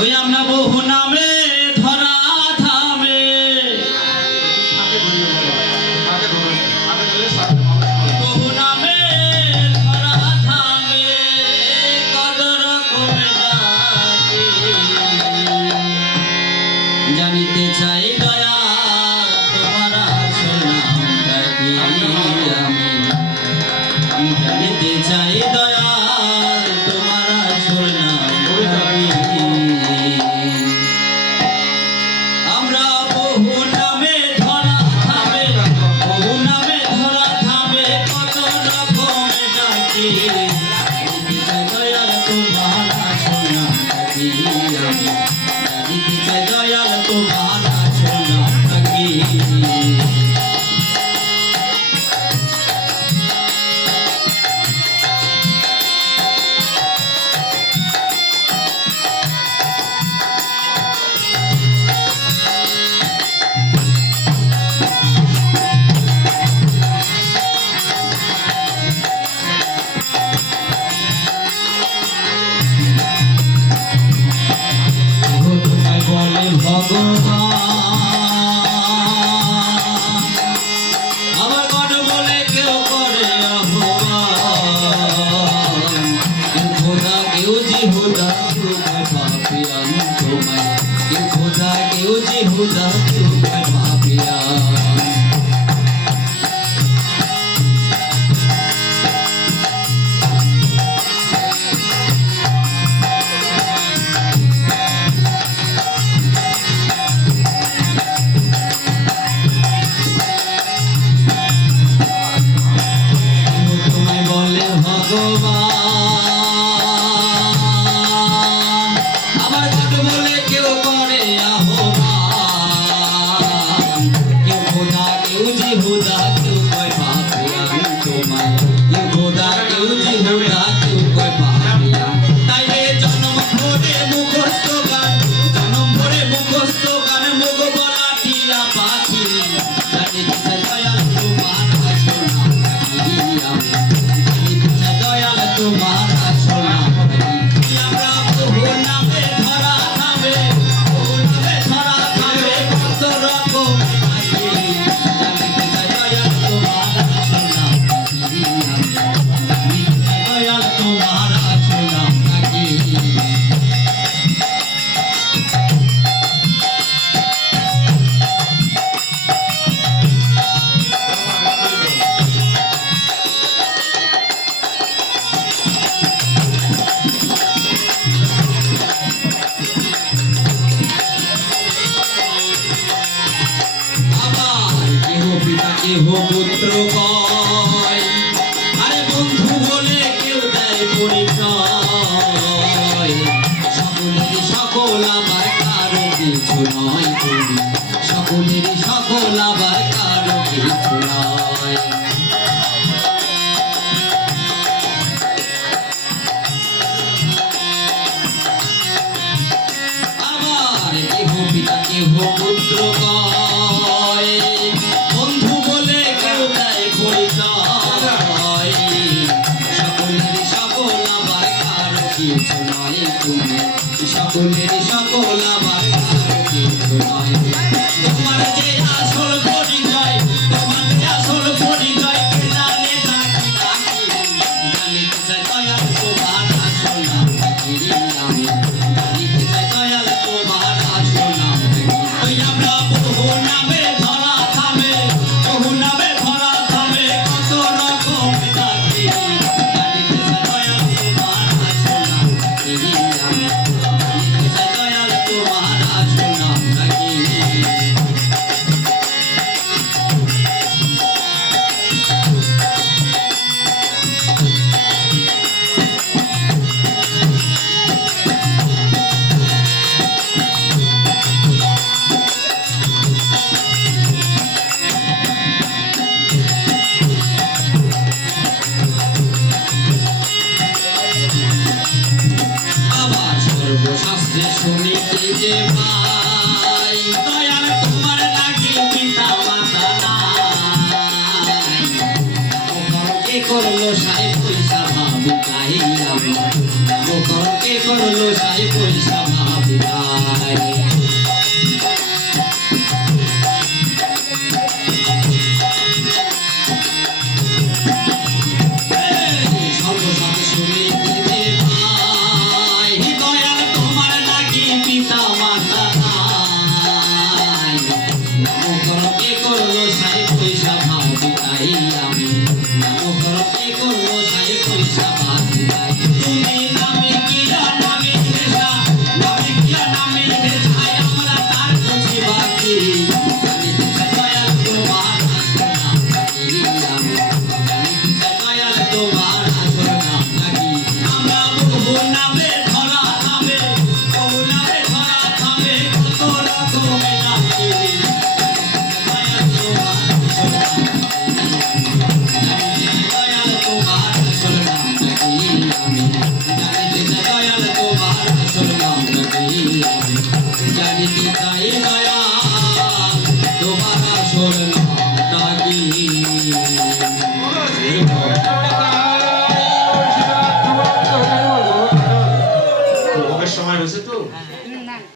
ওই আমরা বহু নামে ধরা থামে বহু নামে ধরা থামে কদর কমে ডাকে জানিতে চাই দয়া তোমার আসল নামটা কি আমি জানিতে চাই দয়া তোমার আসল নামটা কি আমরা বহু নামে ধরা থামে বহু নামে ধরা থামে কত রকম ডাকি জানিতে চাই দয়াল তোমার আসল নামটা কি আমি জানিতে চাই দয়াল তোমার আসল নামটা কি বলে ভগবান আমার গড বলে কেউ করে আহ্বান কেউ খোদা কেউ জিহুদা কেউ পাপিয়ান তোমায় কেউ খোদা কেউ জিহুদা কেউ পাপিয়ান ভগবান আমার গড বলে কেউ করে আহ্বান কেউ খোদা কেউ জিহুদা কেউ কয় পাপিয়ান তোমায় কেউ খোদা কেউ জিহুদা কেউ কয় পাপিয়ান তাই রে জন্ম ভরে মুখস্থ গান জন্ম ভরে মুখস্থ গান মুখ বলা টিয়া পাখি জানিতে চাই দয়াল তোমার আসল নামটা কি আমি দয়াল তোমার আসল নামটা কি আমরা বহু নামে ধরা থামে বহু নামে ধরা থামে কত রকম ডাকি জানিতে চাই দয়াল তোমার আসল নামটা কি আমি জানিতে চাই দয়াল তোমার আসল নামটা কি কেহ পিতা কেহ পুত্র কয় আরে বন্ধু বলে কেউ দেয় পরিচয় সকলেরই সকল আবার কারো কিছু নয় তুমি সকলেরই সকল আবার কারো কিছু নয় আবার কেহ পিতা কেহ পুত্র কয় বন্ধু বলে কেউ দেয় পরিচয় সকলেরই সকল আবার কারো কিছু নয় তুমি সকলেরই সকল আবার কারো কিছু নয় তোমার যে আসল পরিচয় তোমার যে আসল পরিচয় কে জানে ডাকি ডাকি জানিতে চাই দয়াল তোমার আসল নামটা কি আমি জানিতে চাই দয়াল তোমার আসল নামটা কি ওই আমরা বহু নামে ধরা থামে বহু নামে ধরা থামে কত রকম ডাকি জানিতে চাই দয়াল তোমার আসল নামটা কি আমি জানিতে চাই দয়াল তোমার আসল নামটা কি আবার সর্বশাস্ত্রে শুনিতে যে ভাই দয়াল তোমার নাকি পিতা মাতা নাই কে করলো সাই পয়সা ভাবি তাই আমি কে করলো সাই পয়সা ভাবি বাঁচিতাই। সর্বসৎ শুনিতে পাই, দয়াল তোমার নাকি পিতা মাতা নাই। নামকরণে করলো সাই পয়সা ভাবিতাই আমি, নামকরণে করলো সাই পয়সা ভাবিতাই। তুমি নামে কিয়া নামে দেশা, নামে কিয়া নামে দেশাই আমরা তার খুঁজি বাকি। জানিতে দয়াল তোমার আসল নাম নাকি আমি, জানিতে দয়াল তোমার আসল নাম নাকি। আমরা বহু নামে ধরা থামে, বহু নামে ধরা থামে, কত রকমের নাম করি। দয়াল তোমার আসল নাম নাকি, জানিতে দয়াল তোমার আসল নাম নাকি আমি, জানিতে দয়াল তোমার আসল নাম নাকি আমি, জানিতে চাই দয়াল তোমার আসল নাম নাকি। প্রভাবের সময় হয়েছে তো